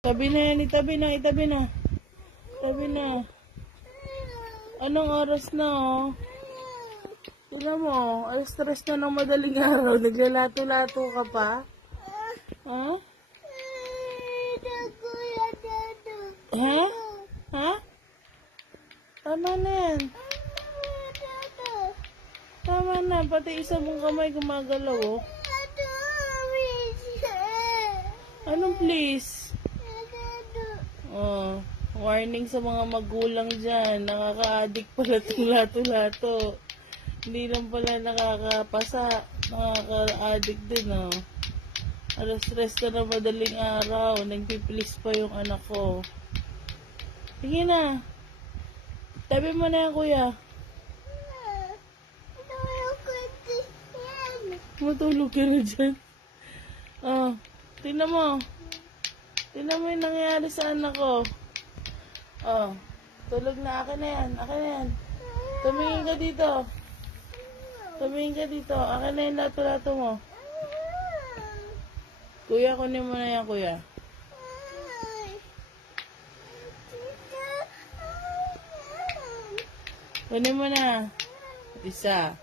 Tabi na yan, itabi na, itabi na. Itabi na. Anong oras na, oh? Tignan mo, ay stress na ng madaling araw. Naglalato-lato ka pa? Ha? Ha? Ha? Tama na yan. Tama na, pati isa mong kamay gumagalaw, oh. Anong please? Oh, warning sa mga magulang dyan. Nakaka-addict pala itong lato-lato. Hindi lang pala nakakapasa. Nakaka-addict din, oh. Alas stress na madaling araw. Nagpiplis pa yung anak ko. Sige na. Tabi mo na yan, kuya. Matulog ka na dyan. Oh, tingnan mo. Tingnan mo yung nangyayari sa anak ko. Oh, tulog na. Akin na yan. Akin na yan. Tumingin ka dito. Tumingin ka dito. Akin na yung lato-lato mo. Kuya, kunin mo na yan, kuya. Kunin mo na. Isa.